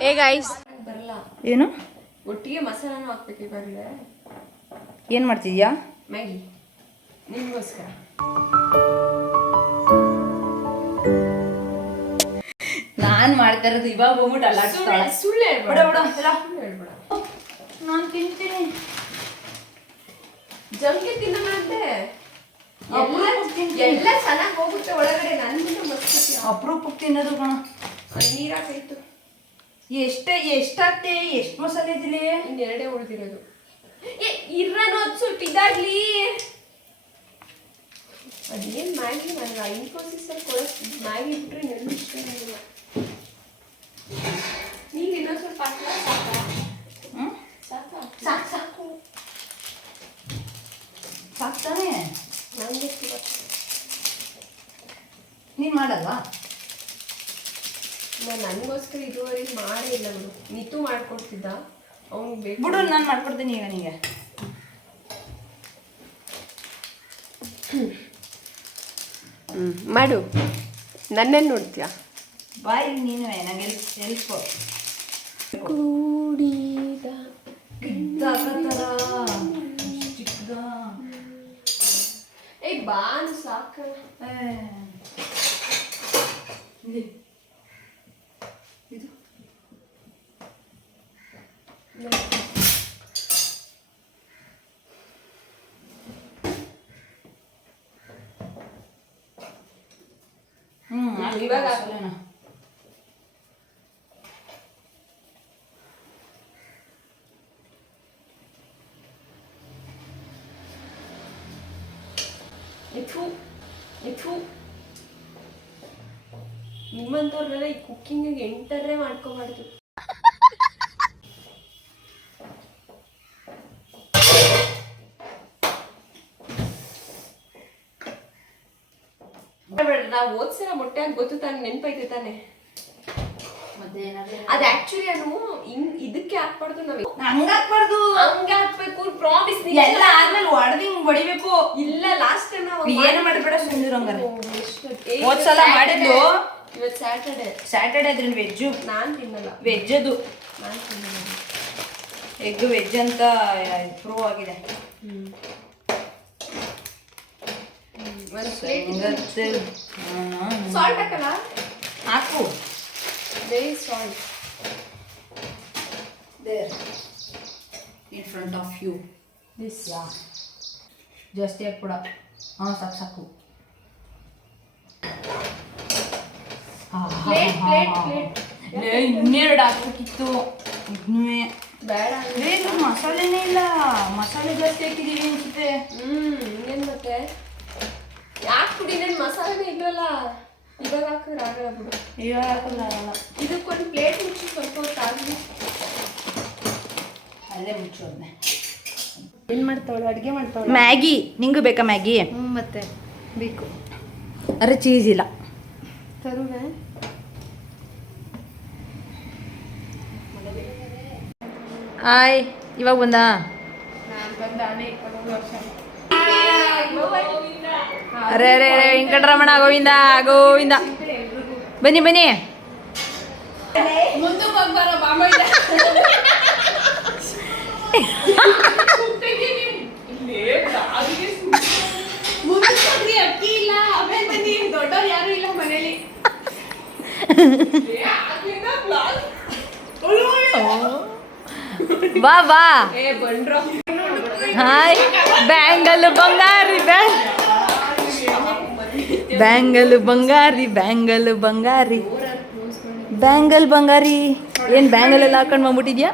ಏ ಗಾಯ್ಸ್ ಏನು? ಒಟ್ಟಿಗೆ ಮಸಾಲಾನು ಹಾಕ್ಬೇಕು ಇವಾಗಲೇ ಏನು ಮಾಡ್ತಿದ್ಯಾ? ಮ್ಯಾಗಿ. ನಿಮಗೋಸ್ಕರ. ನಾನು ಮಾಡ್ತಾ ಇರೋದು ಇವಾಗ ಹೋಗ್ಬಿಟ್ಟು ಅಲ್ಲಾಡ್ಸ್ತಾಳೆ ಸುಳ್ಳು ಬಿಡ ಹೇಳ್ಬೇಡ. ಬಿಡ ಇಲ್ಲ ಸುಳ್ಳು ಹೇಳ್ಬೇಡ. ನಾನು ತಿಂತೀನಿ. ಜಂಕೆ ತಿನ್ನೋಣ ಅಂತೆ. ಎಲ್ಲ ಚೆನ್ನಾಗಿ ಹೋಗುತ್ತೆ ಒಳಗಡೆ. ಮಸ್ತ್ ಅಪರೂಪಕ್ಕೆ ತಿನ್ನೋದು ಕಣ. ನೀರ್ ಹಾಕಾಯ್ತು ಎಷ್ಟೇ ಎಷ್ಟಾಗ್ತೆ ಎಷ್ಟು ಮಸಾಲೆ ಇದಿಲಿ ಇನ್ನೆರಡೇ ಉಳಿದಿರೋದು. ಏ ಇರ್ರನೋ ಅದು ಸ್ವಲ್ಪ ಇದಾಗ್ಲಿ. ಅದೇನು ಮ್ಯಾಗಿ ನನಗೆ ಇನ್ಫೋಸಿಸ್ ಅಲ್ಲಿ ಕೊಡೋ ಮ್ಯಾಗಿ ಬಿಟ್ರೆ ನೆಲ್ಲ ಇಷ್ಟ ನೀರು ಇನ್ನೊಂದು ಸ್ವಲ್ಪ ಹಾಕಿ ಸಾಕಾ? ಸಾಕು? ಸಾಕು ಸಾಕ್ತಾನೆ? ನನಗೆ ನೀನು ಮಾಡಲ್ವಾ? ನಾನು ನನಗೋಸ್ಕರ ಇದುವರೆಗೆ ಮಾಡೇ ಇಲ್ಲ ಬಿಡು. ನಿತು ಮಾಡ್ಕೊಡ್ತಿದ್ದ. ಅವ್ನಿಗೆ ಬೇಕು. ಬಿಡು ನಾನು ಮಾಡ್ಕೊಡ್ತೀನಿ ಈಗ ನಿಮಗೆ ಹ್ಞೂ ಮಾಡು. ನನ್ನೇನು ನೋಡ್ತೀಯ? ಬಾಯಿ ನೀನು ನನಗೆ ಎಲ್ ಎಲ್ಸ್ಕೊ ಕೂಡಿದ ಚಿಕ್ಕದ. ಏಯ್ ಬಾನ್ ಸಾಕ. ಇವಾಗ ಮಸಾಲೆನ. ಇಥು ಇಥು ನಿಮ್ಮಂಥವ್ರನ್ನೆಲ್ಲ ಈ ಕುಕ್ಕಿಂಗಿಗೆ ಎಂಟರೇ ಮಾಡ್ಕೋಬಾರ್ದು ನಾವು ಓದ್ಸಿರ ಮೊಟ್ಟೆ ಅಂತ ಗೊತ್ತು ತಾನೆ ನೆನಪೈತೆ ತಾನೆ. ಅದ್ ಆಕ್ಚುಲಿ ನಾನು ಹಿಂಗ್ ಇದಕ್ಕೆ ಹಾಕ್ಬಾರ್ದು ನಮಗೆ. ಹಂಗ ಹಾಕ್ಬಾರ್ದು. ಹಂಗೆ ಹಾಕ್ಬೇಕು ಪ್ರಾಮಿಸ್ ಎಲ್ಲ ಆದ್ಮೇಲೆ ಹೊಡೆದು ಹಿಂಗ್ ಬಡಿಬೇಕು ಇಲ್ಲ ಲಾಸ್ಟ್ ಟೈಮ್ ನಾವು ಏನು ಮಾಡ್ಬೇಡ ಸುಂದಿರು ಹೋದ್ ಸಲ ಮಾಡಿದ್ದು ಇವತ್ತು ಸ್ಯಾಟರ್ಡೆ ಸ್ಯಾಟರ್ಡೆ ಅದ್ರಿಂದ ವೆಜ್ಜು ನಾನ್ ತಿನ್ನಲ್ಲ. ವೆಜ್ ಅದು ನಾನು ತಿನ್ನಲ್ಲ. ಎಗ್ ವೆಜ್ ಅಂತ ಪ್ರೂವ್ ಆಗಿದೆ? ನಾನು- ಸಾಲ್ಟ್ ಹಾಕಲ್ಲ? ಹಾಕು. Very salt there in front of you this yeah ಜಾಸ್ತಿ ಹಾಕ್ಬಿಡ ಹಾಂ ಸಾಕು ಸಾಕು. ಇನ್ನೆರಡು ಹಾಕ್ಬೇಕಿತ್ತು. ಇನ್ನೂ ಬೇಡ. ಅಂದ್ರೆ ಮಸಾಲೆನೇ ಇಲ್ಲ. ಮಸಾಲೆ ಜಾಸ್ತಿ ಹಾಕಿದೀವಿ ಅನ್ಸುತ್ತೆ. ಹ್ಮ್ ಇನ್ನೇನು ಮತ್ತೆ? ಯಾಕೆ ಕುಡಿ ನನ್ ಮಸಾಲೆನೇ ಇಲ್ವಲ್ಲ? ಇವಾಗ ಹಾಕಿದ್ರೆ ಆಗಲ್ಲ ಬಿಡು. ಇವಾಗ ಹಾಕಿದ್ರೆ ಆಗಲ್ಲ. ಇದಕ್ಕೊಂದು ಪ್ಲೇಟ್ ಮುಚ್ಚಿ ಸ್ವಲ್ಪ ಹೊತ್ತು ಆಗ್ಲಿ ಅಲ್ಲೇ ಮುಚ್ಚೋದ್ನೆ ಏನು ಮಾಡ್ತಾವಳು? ಅಡ್ಗೆ ಮಾಡ್ತಾವಳು? ಮ್ಯಾಗಿ. ನಿಂಗು ಬೇಕಾ ಮ್ಯಾಗಿ? ಹ್ಞೂ ಮತ್ತೆ. ಬೇಕು. ಅರೆ ಚೀಸ್ ಇಲ್ಲ. ತರುವೆ. ಹಾಯ್ ಇವಾಗ ಬಂದಾ? ನಾನು ಬಂದ ಅನೇಕ ವರ್ಷ. ಅರೆ ಅರೆ ಅರೆ ವೆಂಕಟರಮಣ ಗೋವಿಂದ ಗೋವಿಂದ. ಬನ್ನಿ ಬನ್ನಿ. ಬಾ ಬಾ. ಹಾಯ್. ಬ್ಯಾಂಗಲ್ ಬಂಗಾರಿ ಬ್ಯಾಂಗ್ ಬ್ಯಾಂಗಲ್ ಬಂಗಾರಿ ಬ್ಯಾಂಗಲ್ ಬಂಗಾರಿ. ಬ್ಯಾಂಗಲ್ ಬಂಗಾರಿ. ಏನು ಬ್ಯಾಂಗಲ್ ಎಲ್ಲ ಹಾಕೊಂಡ್ ಬಂದ್ಬಿಟ್ಟಿದ್ಯಾ?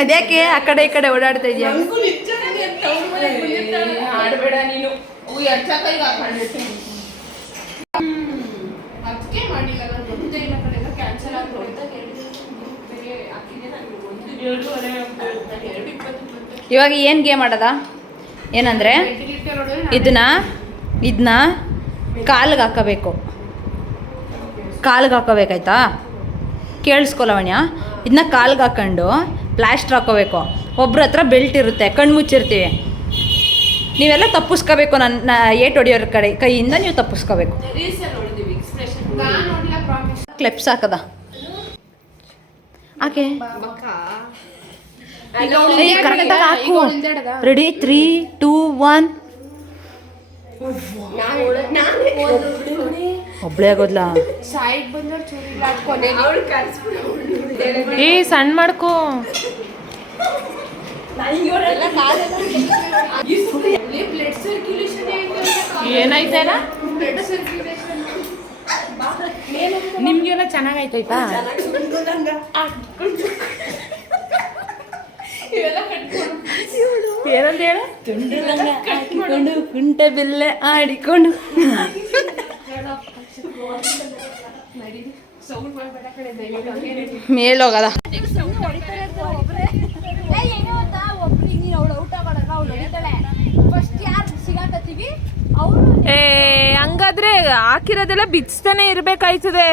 ಅದ್ಯಾಕೆ ಆ ಕಡೆ ಈ ಕಡೆ ಓಡಾಡ್ತಾ ಇದೆಯಾ? ಕ್ಯಾನ್ಸಲ್ ಆಗಿ ಇವಾಗ ಏನು ಗೇಮ್ ಆಡದ? ಏನಂದರೆ ಇದನ್ನ ಇದನ್ನ ಕಾಲಿಗೆ ಹಾಕೋಬೇಕು. ಕಾಲಿಗೆ ಹಾಕೋಬೇಕಾಯ್ತಾ? ಕೇಳಿಸ್ಕೊಲವಣ್ಯ ಇದನ್ನ ಕಾಲಿಗೆ ಹಾಕೊಂಡು ಪ್ಲಾಸ್ಟರ್ ಹಾಕೋಬೇಕು. ಒಬ್ರ ಹತ್ರ ಬೆಲ್ಟ್ ಇರುತ್ತೆ, ಕಣ್ಣು ಮುಚ್ಚಿರ್ತೀವಿ. ನೀವೆಲ್ಲ ತಪ್ಪಿಸ್ಕೋಬೇಕು ನನ್ನ ಏಟ್ ಹೊಡಿಯೋರ ಕಡೆ, ಕೈಯಿಂದ ನೀವು ತಪ್ಪಿಸ್ಕೋಬೇಕು. ಕ್ಲೆಪ್ಸ್ ಹಾಕದ. ಆಕೆ? ಕರೆಕ್ಟಾಗಿ ಹಾಕು. ರೆಡಿ ತ್ರೀ ಟೂ ಒನ್ ಒಬ್ಳೇ ಆಗೋದ್ಲ? ಏ ಸಣ್ಣ ಮಾಡ್ಕೋ. ಬ್ಲಡ್ ಸರ್ಕ್ಯುಲೇಷನ್ ಏನಾಯ್ತಲ್ಲ ಏನಂತ ಹೇಳ ಹಾಕಿಕೊಂಡು ಕುಂಟೆ ಬಿಲ್ಲೆ ಆಡಿಕೊಂಡು. ಮೇಲೋಗದ. ಏ ಹಂಗಾದ್ರೆ ಹಾಕಿರೋದೆಲ್ಲ ಬಿಚ್ತಾನೆ ಇರ್ಬೇಕಾಯ್ತದೆ.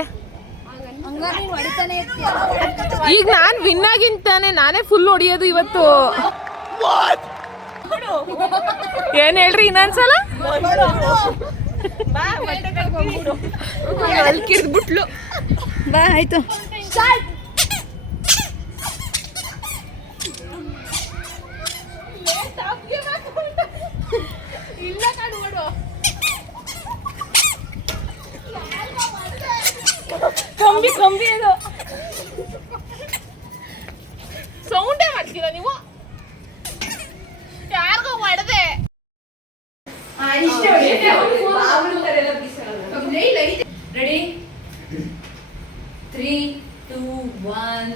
ಈಗ ನಾನ್ ವಿನ್ ಆಗಿಂತಾನೆ ನಾನೇ ಫುಲ್ ಹೊಡಿಯೋದು ಇವತ್ತು. ಏನ್ ಹೇಳ್ರಿ ಇನ್ನೊಂದ್ಸಲ? ಬಿಟ್ಲು ಬಾ ಆಯ್ತು. ಕಂಬಿ ಕಂಬಿ ಅದು ಸೌಂಡೇ ಮಾಡ್ತೀರಾ ನೀವು ಯಾರಿಗೋ ಹೊಡೆದೆ ready three two one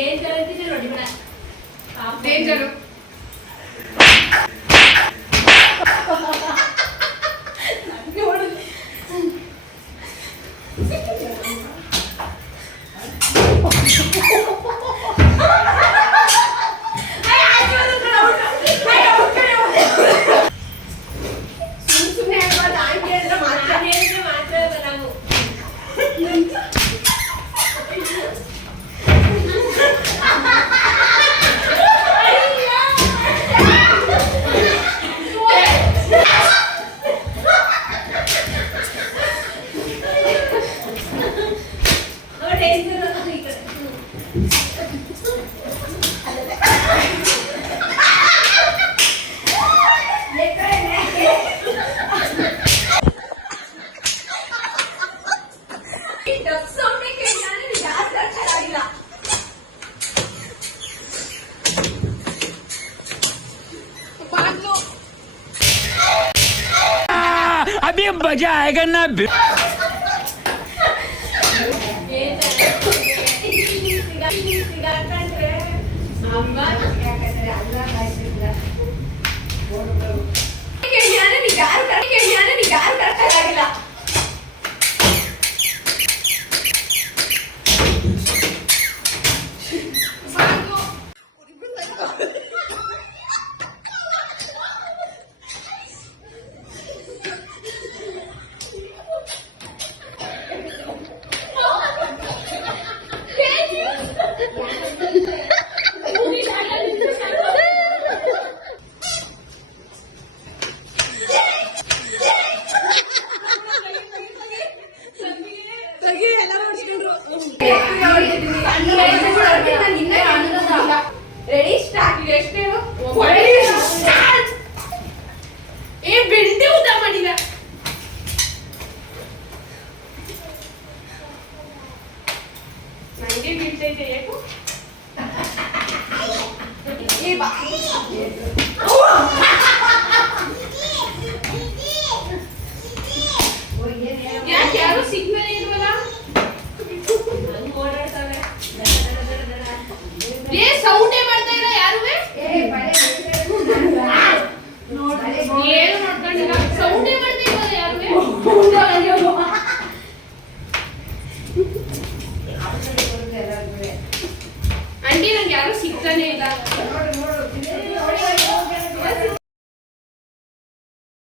danger అయితే చూడండి డేంజర్ अभी मज़ा आएगा ना ರೆಡಿ ಸ್ಟಾರ್ಟ್ ಎಷ್ಟು ಹೇಳು ಸ್ಟಾರ್ಟ್ ಏ ಬೆಂಡೆ ಊಟ ಮಾಡಿಲ್ಲ ನಂಗೆ ಬೀಳ್ತೈತೆ ಯಾಕೋ ಏ ಬಾ ಯಾಕೆ ಯಾರು ಸಿಗ್ನಲ್ ಇಲ್ವಲ್ಲ ಏ ಸೌಂಡೇ